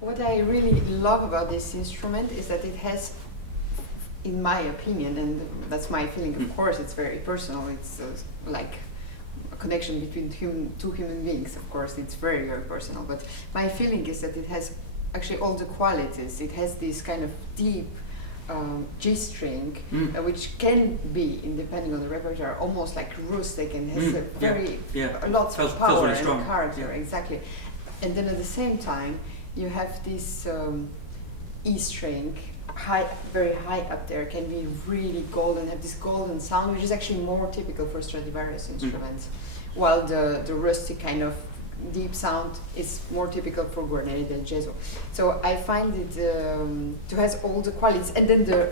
What I really love about this instrument is that it has, in my opinion, and that's my feeling, of course, it's very personal, it's like a connection between two human beings, of course, it's very, very personal, but my feeling is that it has actually all the qualities. It has this kind of deep G string, which can be, depending on the repertoire, almost like rustic and has a very lots of power and character, exactly. And then at the same time, you have this E string, very high up there, can be really golden, have this golden sound, which is actually more typical for Stradivarius instruments, while the rustic kind of deep sound is more typical for Guarneri del Gesso. So I find it to has all the qualities, and then the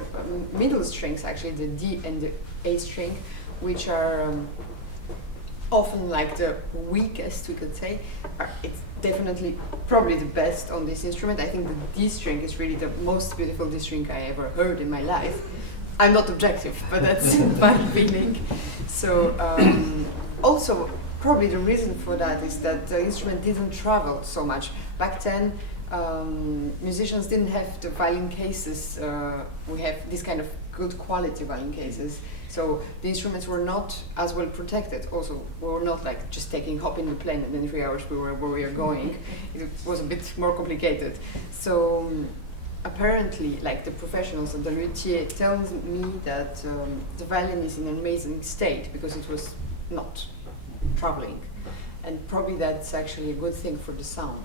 middle strings, actually the D and the A string, which are often like the weakest, we could say. It's definitely probably the best on this instrument. I think the D string is really the most beautiful D string I ever heard in my life. I'm not objective, but that's my feeling. So also probably the reason for that is that the instrument didn't travel so much. Back then, musicians didn't have the violin cases. We have this kind of good quality violin cases. So the instruments were not as well protected. Also, we were not like just hop in the plane and in 3 hours we were where we are going. It was a bit more complicated. So apparently, like the professionals and the luthier tells me that the violin is in an amazing state because it was not traveling, and probably that's actually a good thing for the sound.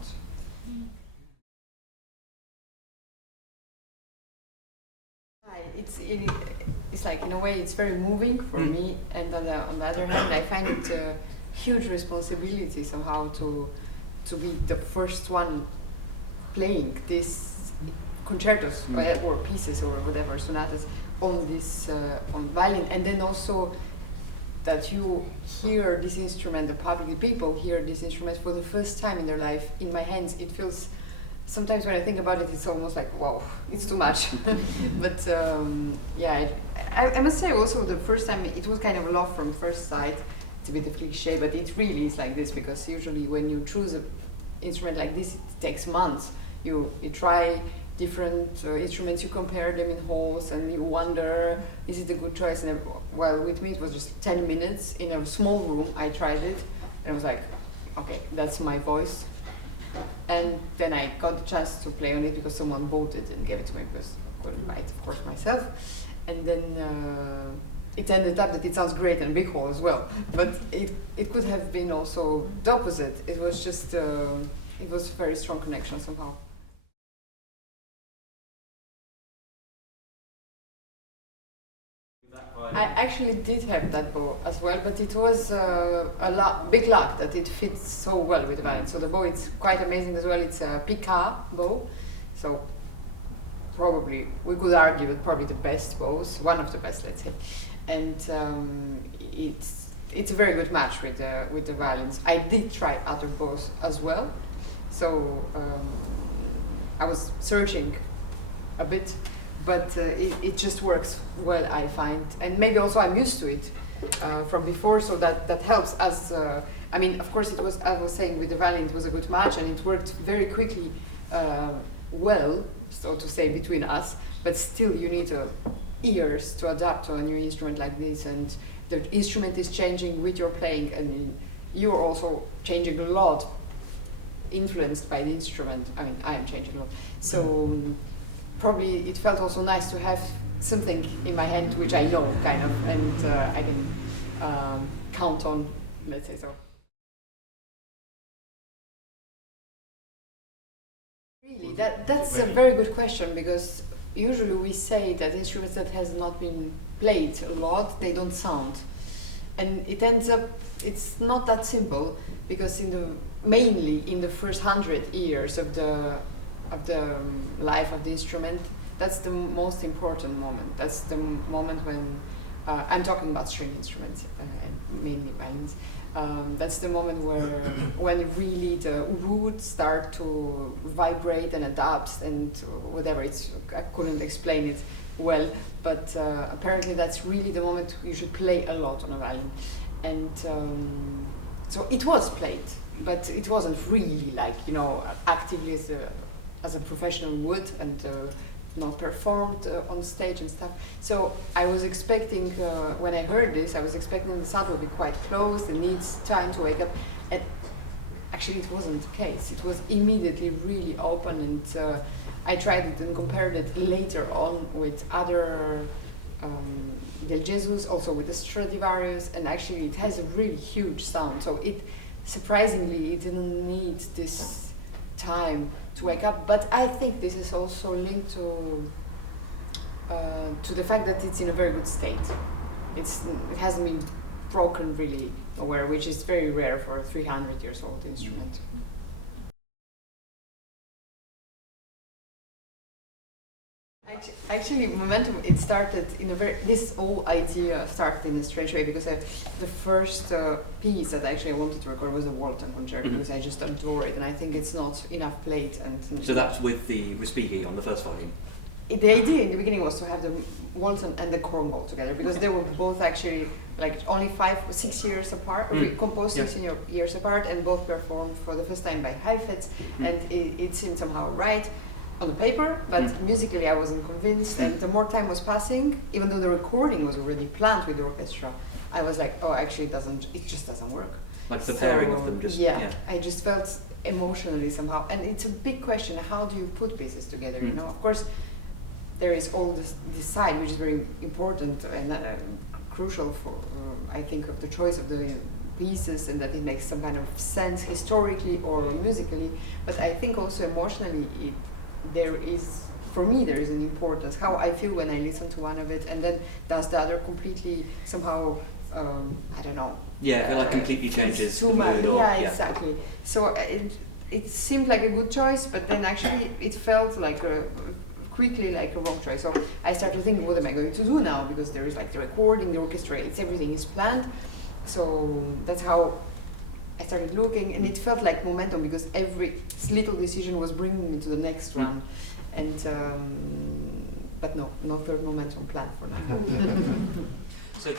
It's like, in a way, it's very moving for me, and on the other hand, I find it a huge responsibility somehow to be the first one playing these concertos or pieces or whatever, sonatas on this on violin, and then also that you hear this instrument, the public, the people hear this instrument for the first time in their life in my hands. It feels, sometimes when I think about it, it's almost like, wow, it's too much. But yeah, I must say also the first time it was kind of love from first sight. It's a bit of cliche, but it really is like this, because usually when you choose an instrument like this, it takes months. You try different instruments, you compare them in halls, and you wonder, is it a good choice? And well, with me it was just 10 minutes in a small room. I tried it, and I was like, okay, that's my voice. And then I got the chance to play on it because someone bought it and gave it to me, because I couldn't buy it, of course, myself. And then it ended up that it sounds great in a big hall as well. But it could have been also the opposite. It was just, it was a very strong connection somehow. I actually did have that bow as well, but it was big luck that it fits so well with the violin. So the bow, it's quite amazing as well. It's a Picard bow, so probably, we could argue that probably the best bows, one of the best, let's say. And it's a very good match with the violins. I did try other bows as well, so I was searching a bit. But it just works well, I find, and maybe also I'm used to it from before, so that helps. As I mean, of course, it was, I was saying, with the violin, it was a good match, and it worked very quickly, well, so to say, between us. But still, you need ears to adapt to a new instrument like this, and the instrument is changing with your playing, and you're also changing a lot, influenced by the instrument. I mean, I am changing a lot, so. Probably it felt also nice to have something in my hand which I know, kind of, and I can count on, let's say so. Really, that's a very good question, because usually we say that instruments that has not been played a lot, they don't sound. And it ends up, it's not that simple, because mainly in the first 100 years of the life of the instrument, that's the most important moment. That's the moment when, I'm talking about string instruments, and mainly violins. That's the moment when really the wood start to vibrate and adapt and whatever. I couldn't explain it well, but apparently that's really the moment you should play a lot on a violin. And so it was played, but it wasn't really like, actively as as a professional would, and not performed on stage and stuff. So I was expecting, when I heard this, I was expecting the sound would be quite closed, it needs time to wake up. And actually it wasn't the case. It was immediately really open, and I tried it and compared it later on with other Del Jesus, also with the Stradivarius, and actually it has a really huge sound. So it, surprisingly, it didn't need this time to wake up. But I think this is also linked to the fact that it's in a very good state. It hasn't been broken really nowhere, which is very rare for a 300 years old instrument. Actually, momentum, it started in a very, this whole idea started in a strange way, because the first piece that actually I wanted to record was a Walton concerto, because I just adore it, and I think it's not enough played. And so that's with the Respighi on the first volume? The idea in the beginning was to have the Walton and the Cornwall together, because they were both actually like only 5 or 6 years apart, composed 6 years apart, and both performed for the first time by Heifetz, and it seemed somehow right on the paper, but musically I wasn't convinced, and the more time was passing, even though the recording was already planned with the orchestra, I was like, oh, actually it just doesn't work. Like the pairing of them just... Yeah, I just felt emotionally somehow, and it's a big question, how do you put pieces together, you know? Of course, there is all this side, which is very important and crucial for, I think, of the choice of the pieces, and that it makes some kind of sense historically or musically, but I think also emotionally there is, for me, there is an importance, how I feel when I listen to one of it, and then does the other completely somehow, I don't know. Yeah, it like completely changes the mood. Yeah, exactly. So it seemed like a good choice, but then actually it felt like quickly like a wrong choice. So I started to think, what am I going to do now? Because there is like the recording, the orchestra, everything is planned. So that's how I started looking, and it felt like momentum, because every little decision was bringing me to the next one. And but no third momentum plan for now. So